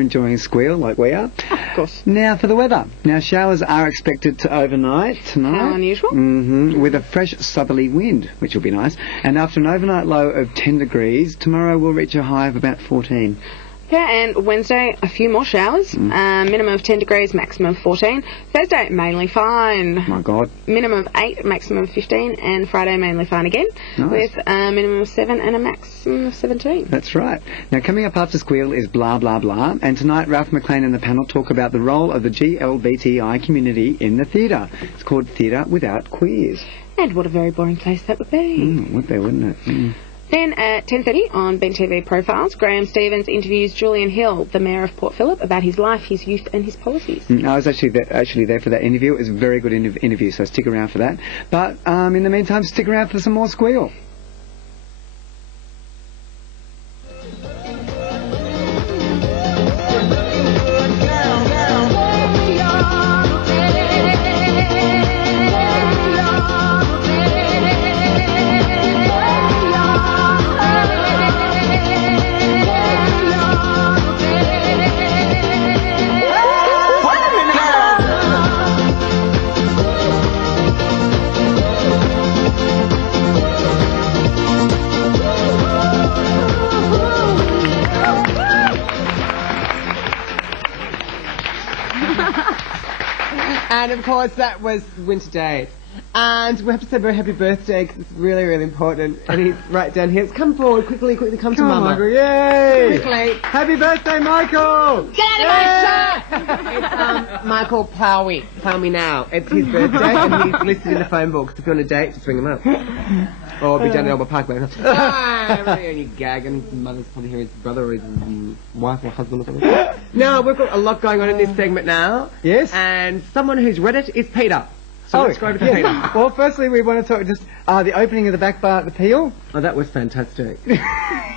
enjoying Squeal like we are. Of course. Now for the weather. Now showers are expected to overnight tonight. How unusual. With a fresh southerly wind, which will be nice. And after an overnight low of 10 degrees, tomorrow we'll reach a high of about 14. Yeah, and Wednesday, a few more showers. Minimum of 10 degrees, maximum of 14. Thursday, mainly fine. My God. Minimum of 8, maximum of 15. And Friday, mainly fine again. Nice. With a minimum of 7 and a maximum of 17. That's right. Now, coming up after Squeal is Blah Blah Blah. And tonight, Ralph McLean and the panel talk about the role of the GLBTI community in the theatre. It's called Theatre Without Queers. And what a very boring place that would be. Would be, wouldn't it? Then at 10:30 on Ben TV Profiles, Graham Stevens interviews Julian Hill, the Mayor of Port Phillip, about his life, his youth and his policies. I was actually there for that interview. It was a very good interview, so stick around for that. But in the meantime, stick around for some more Squeal. And of course that was Winter Days. And we have to say very happy birthday because it's really, really important. And he's right down here. Come forward, quickly, come to Mama. Michael, yay! Quickly. Happy birthday, Michael! Get out of my shot! It's Michael Plow Me Now. It's his birthday and he's listed in the phone book. So if you're on a date, just ring him up. Or be down at Albert Park. And you gag and his mother's probably here, his brother or his wife or husband or something. No, we've got a lot going on in this segment now. Yes. And someone who's read it is Peter. So let's go to Peter. Well, firstly, we want to talk just the opening of the back bar at the Peel. Oh, that was fantastic.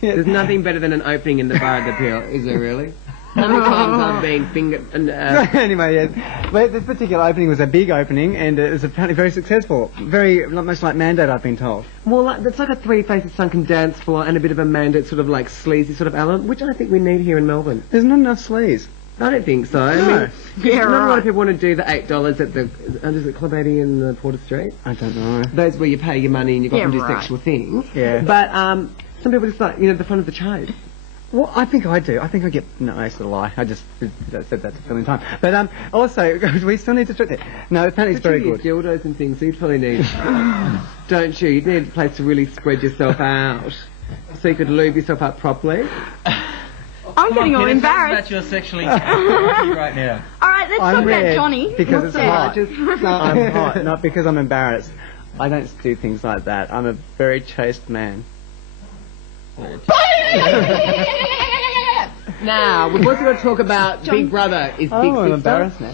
There's nothing better than an opening in the bar at the Peel, is there really? How many times I've been fingered and... Anyway, yes. But this particular opening was a big opening and it was apparently very successful. Very, not much like Mandate, I've been told. Well, it's like a three-faces sunken dance floor and a bit of a Mandate sort of like sleazy sort of element, which I think we need here in Melbourne. There's not enough sleaze. I don't think so. I mean, not a lot of people want to do the $8 at the is it Club 80 in the Porter Street? I don't know. Those where you pay your money and you got to do sexual things. Yeah. But some people just like the fun of the chase. Well, I think I do. I think I get... No, that's a lie. I just said that to fill in time. But also, we still need to... No, apparently it's very good. Dildos and things, so you probably need... Don't you? You'd need a place to really spread yourself out so you could lube yourself up properly. I'm getting all embarrassed. That you're sexually right now. All right, let's talk about Johnny. Because it's hot. I'm I'm hot, not because I'm embarrassed. I don't do things like that. I'm a very chaste man. Now, we've also got to talk about Big Brother is Big Sister. I'm embarrassed now.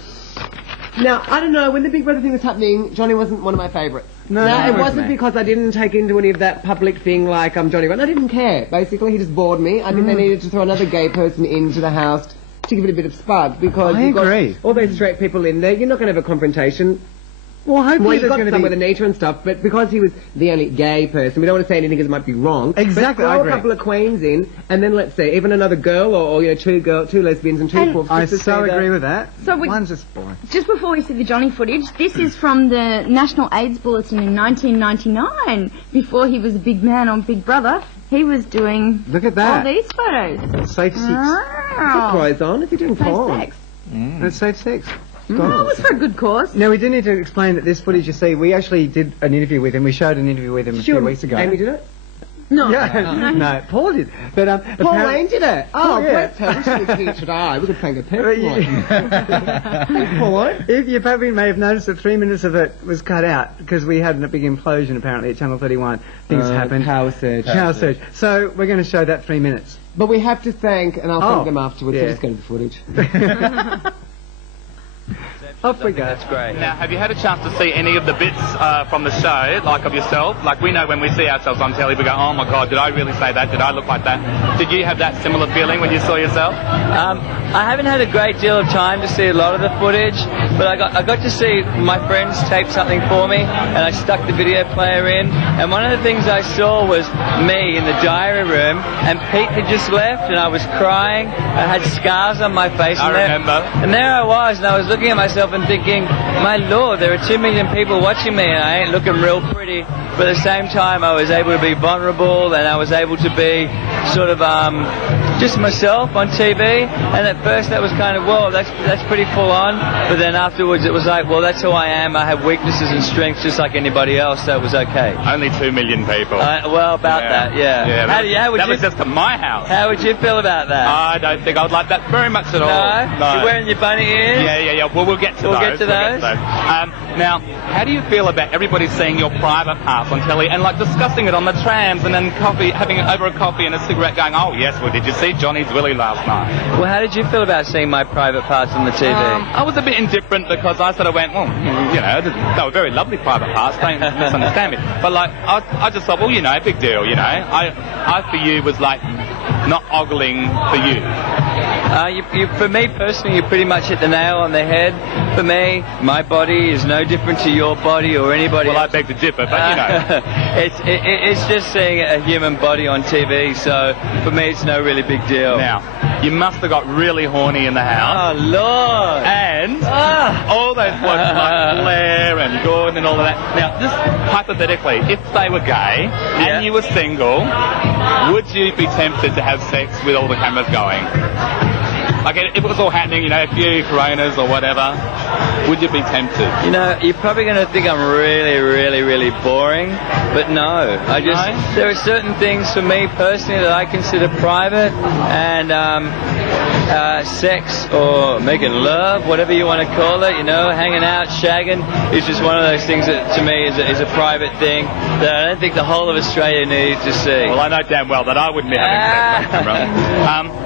Now, I don't know, when the Big Brother thing was happening, Johnny wasn't one of my favourites. No, it wasn't because I didn't take into any of that public thing like I'm Johnny. I didn't care. Basically, he just bored me. I think they needed to throw another gay person into the house to give it a bit of spark because I agree. Got all those straight people in there. You're not going to have a confrontation. Well, hopefully you've there's got going to some be... with the nature and stuff, but because he was the only gay person, we don't want to say anything because it might be wrong. Exactly, but I throw agree. a couple of queens in, and then let's say even another girl, or two lesbians and two poops. I so agree with that. So One's just boring. Just before we see the Johnny footage, this is from the National AIDS Bulletin in 1999. Before he was a big man on Big Brother, he was doing Look at that. all these photos. Safe sex. Wow. Clothes on if you're doing Safe porn. sex. That's safe sex. Oh, it was for a good cause. Now, we do need to explain that this footage you see, we actually did an interview with him. We showed an interview with him a few weeks ago. Amy did it? No. Yeah, no, Paul did. But Paul Lane did it. Oh, yeah. great. She was here today. We could thank a person. Paul Lane. If you probably may have noticed that 3 minutes of it was cut out because we had a big implosion apparently at Channel 31. Things happened. Power surge. Power surge. So we're going to show that 3 minutes. But we have to thank, and I'll thank them afterwards. Yeah. So just go to the footage. Off we go. That's great. Now, have you had a chance to see any of the bits from the show, like of yourself? Like, we know when we see ourselves on telly, we go, oh my God, did I really say that? Did I look like that? Did you have that similar feeling when you saw yourself? I haven't had a great deal of time to see a lot of the footage, but I got to see my friends tape something for me, and I stuck the video player in, and one of the things I saw was me in the diary room, and Pete had just left, and I was crying. I had scars on my face. I remember. And there I was, and I was looking at myself and thinking, my Lord, there are 2 million people watching me, and I ain't looking real pretty. But at the same time, I was able to be vulnerable, and I was able to be sort of just myself on TV. And at first, that was kind of, well, that's pretty full on. But then afterwards, it was like, well, that's who I am. I have weaknesses and strengths just like anybody else, so it was okay. Only 2 million people. Well, about that, yeah. That was just at my house. How would you feel about that? I don't think I would like that very much at all. No? You're wearing your bunny ears? Yeah. Well, we'll get to those. Now, how do you feel about everybody seeing your private parts on telly and like discussing it on the trams and then having it over a coffee and a cigarette going, oh yes, well did you see Johnny's Willy last night? Well, how did you feel about seeing my private parts on the TV? I was a bit indifferent because I sort of went, well, you know, they were very lovely private parts, don't misunderstand me. But like, I just thought, well, you know, big deal, you know. I for you was like not ogling for you. For me personally, you pretty much hit the nail on the head. For me, my body is no different to your body or anybody else. I beg to differ, but you know. It's just seeing a human body on TV, so for me it's no really big deal. Now, you must have got really horny in the house. Oh, Lord! And all those ones like Ware and Goldner and all of that. Now, just hypothetically, if they were gay and you were single, would you be tempted to have sex with all the cameras going? Like, if it was all happening, you know, a few coronas or whatever, would you be tempted? You know, you're probably going to think I'm really, really, really boring, but no. There are certain things for me personally that I consider private, and sex or making love, whatever you want to call it, you know, hanging out, shagging, is just one of those things that to me is a private thing that I don't think the whole of Australia needs to see. Well, I know damn well that I wouldn't be having sex on camera. Hang on.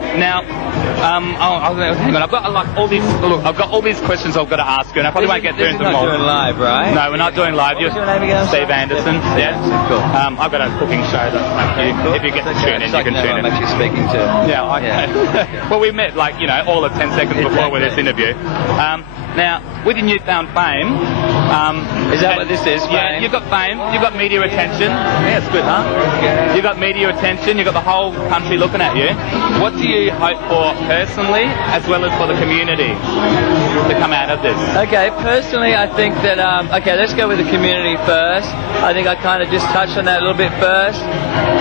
I've got all these questions I've got to ask you, and I probably won't get through them all. We're not doing live, right? No, we're not doing live. What's your name again? Steve Anderssen. Yeah. Cool. I've got a cooking show that if you get to tune in, you can tune in. I'm actually speaking to. Yeah, okay. Well, we met like, you know, all of 10 seconds before with this interview. Now, with your newfound fame... is that what this is, fame? Yeah, you've got fame, you've got media attention. Yeah, it's good, huh? You've got media attention, you've got the whole country looking at you. What do you hope for personally, as well as for the community, to come out of this? Okay, personally, I think that... okay, let's go with the community first. I think I kind of just touched on that a little bit first.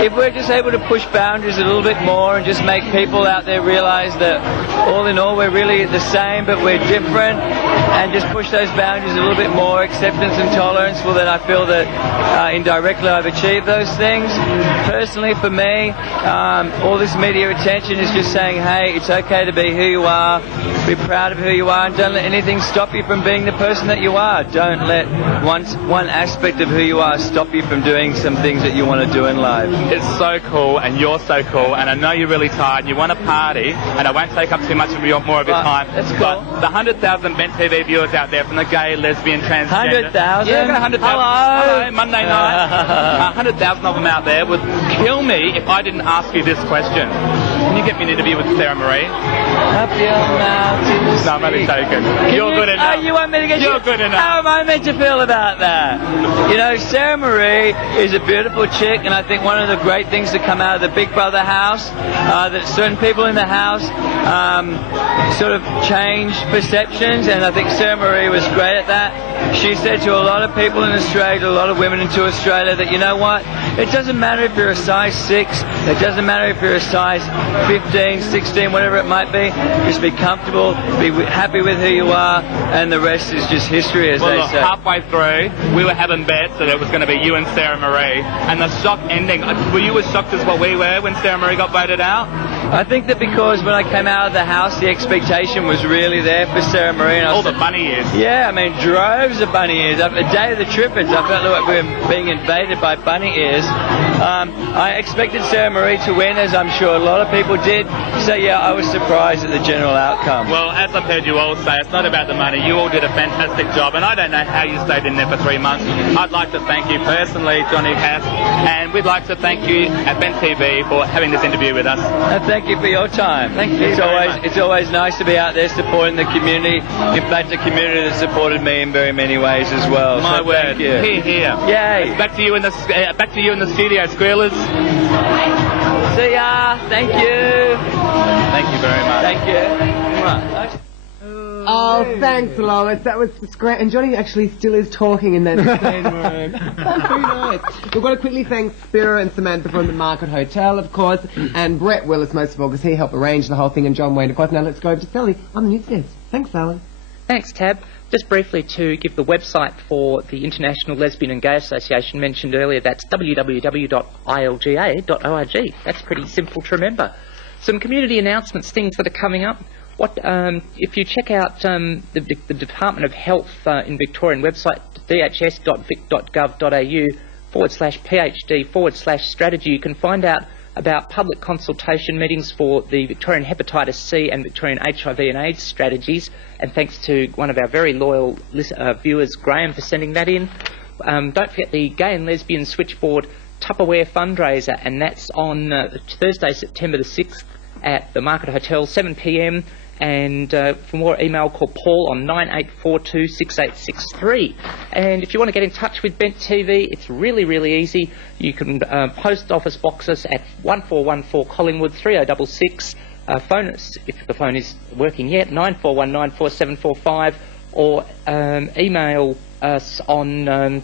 If we're just able to push boundaries a little bit more and just make people out there realise that all in all we're really the same but we're different, and just push those boundaries a little bit more, acceptance and tolerance, well then I feel that indirectly I've achieved those things. Personally for me, all this media attention is just saying, hey, it's okay to be who you are, be proud of who you are, and don't let anything stop you from being the person that you are. Don't let one aspect of who you are stop you from doing some things that you want to do in life. It's so cool, and you're so cool, and I know you're really tired, and you want to party, and I won't take up too much of more of your time. That's cool. But the 100,000 Bent TV viewers out there from the gay, lesbian, transgender... 100,000? Yeah, 100,000. Hello, Monday night. 100,000 of them out there would kill me if I didn't ask you this question. Can you get me an interview with Sarah Marie? Up your mountains. No, I'm only joking. You're good enough. Oh, you want me to get You're good enough. How am I meant to feel about that? You know, Sarah Marie is a beautiful chick, and I think one of the great things that come out of the Big Brother house, that certain people in the house sort of change perceptions, and I think Sarah Marie was great at that. She said to a lot of people in Australia, a lot of women into Australia, that you know what, it doesn't matter if you're a size 6, it doesn't matter if you're a size 15, 16, whatever it might be, just be comfortable, be happy with who you are, and the rest is just history, as they say. Halfway through, we were having bets that it was going to be you and Sarah Marie, and the shock ending, were you as shocked as what we were when Sarah Marie got voted out? I think that because when I came out of the house, the expectation was really there for Sarah Marie. And all the bunny ears. Yeah, I mean, droves of bunny ears. The day of the Trippids, I felt like we were being invaded by bunny ears. I expected Sarah Marie to win, as I'm sure a lot of people did. So yeah, I was surprised at the general outcome. Well, as I've heard you all say, it's not about the money. You all did a fantastic job, and I don't know how you stayed in there for 3 months. I'd like to thank you personally, Johnny Cass, and we'd like to thank you at Ben TV for having this interview with us. Thank you for your time. Thank you. It's always nice to be out there supporting the community. In fact, the community that supported me in very many ways as well. My so word. Thank you. Here. Yay. Back to you in the studio, Squealers. See ya. Thank you. Thank you very much. Thank you. Oh, thanks, Lois. That was great. And Johnny actually still is talking in that same room. Very nice. We've got to quickly thank Spiro and Samantha from the Market Hotel, of course, and Brett Willis most of all, because he helped arrange the whole thing, and John Wayne, of course. Now let's go over to Sally on the news desk. Thanks, Sally. Thanks, Tab. Just briefly to give the website for the International Lesbian and Gay Association mentioned earlier, that's www.ilga.org. That's pretty simple to remember. Some community announcements, things that are coming up. If you check out the Department of Health in Victorian website, dhs.vic.gov.au/PhD/strategy, you can find out about public consultation meetings for the Victorian Hepatitis C and Victorian HIV and AIDS strategies, and thanks to one of our very loyal viewers, Graham, for sending that in. Don't forget the Gay and Lesbian Switchboard Tupperware fundraiser, and that's on Thursday, September the 6th at the Market Hotel, 7 p.m, and for more, email, call Paul on 98426863. And if you want to get in touch with Bent TV, it's really, really easy. You can post office box us at 1414 Collingwood 3066. Phone us, if the phone is working yet, 94194745, or email us on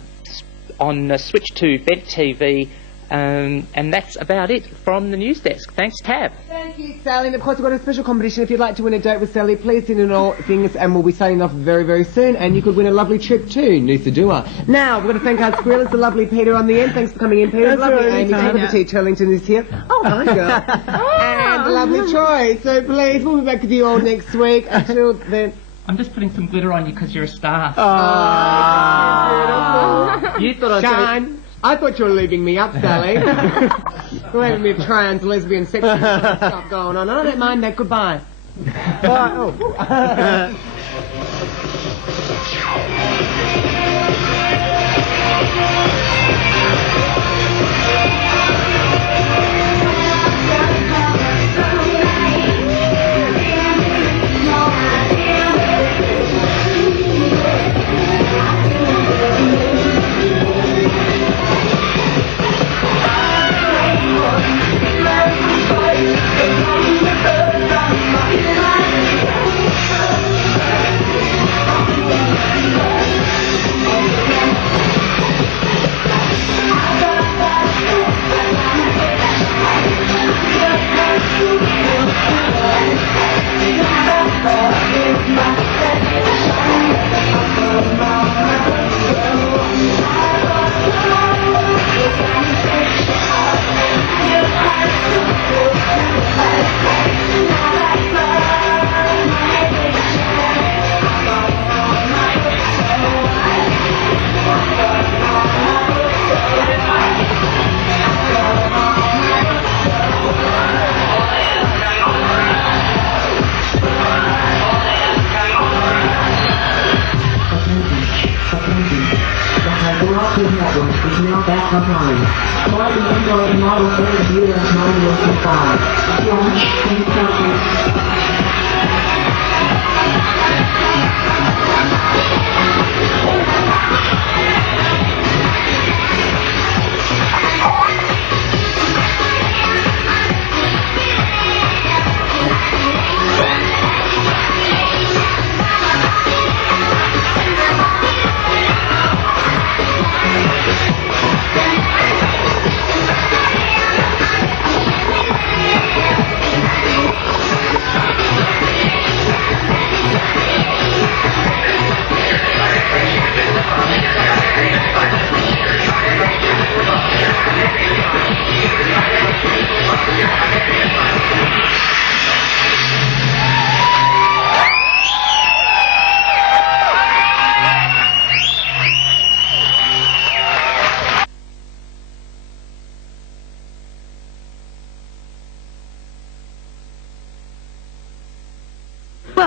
switch to Bent TV. And that's about it from the news desk. Thanks, Tab. Thank you, Sally. And of course, we've got a special competition. If you'd like to win a date with Sally, please send in all things, and we'll be signing off very, very soon. And you could win a lovely trip to Noosa Dua. Now, we're going to thank our Squealers, the lovely Peter on the end. Thanks for coming in, Peter. That's Lovely right, Amy. Tabitha Turlington is here. Oh, hi, girl. And the lovely Troy. So please, we'll be back with you all next week. Until then. I'm just putting some glitter on you because you're a star. You thought Shine. I thought you were leaving me up, Sally. We're having me trans, lesbian, sexual stuff going on. I don't mind that. Goodbye. Bye. Oh. Back online. Flight the Android model US 915. Launch in progress.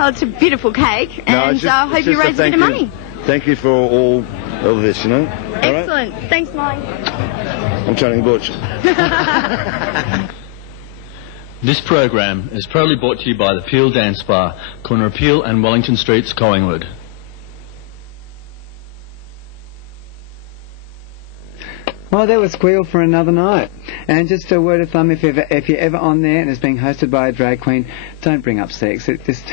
Well, it's a beautiful cake, and I hope you raise a bit of money. Thank you for all of this, you know. Excellent. Right? Thanks, Mike. I'm Channing Butch. This program is proudly brought to you by the Peel Dance Bar, corner of Peel and Wellington Streets, Collingwood. Well, that was Squeal for another night. And just a word of thumb, if you're ever on there and it's being hosted by a drag queen, don't bring up sex. It just...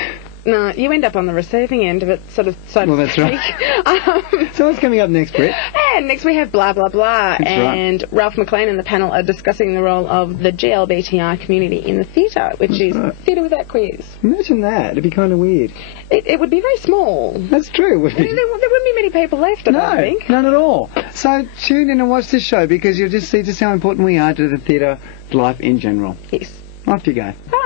No, you end up on the receiving end of it, sort of. Well, that's right. So what's coming up next, Britt? And next we have Blah Blah Blah, That's and right. Ralph McLean and the panel are discussing the role of the GLBTI community in the theatre, which That's is right. theatre without queers. Imagine that. It'd be kind of weird. It would be very small. That's true. It would be. There wouldn't be many people left, I don't think. None at all. So tune in and watch this show because you'll just see just how important we are to the theatre life in general. Yes. Off you go. Bye.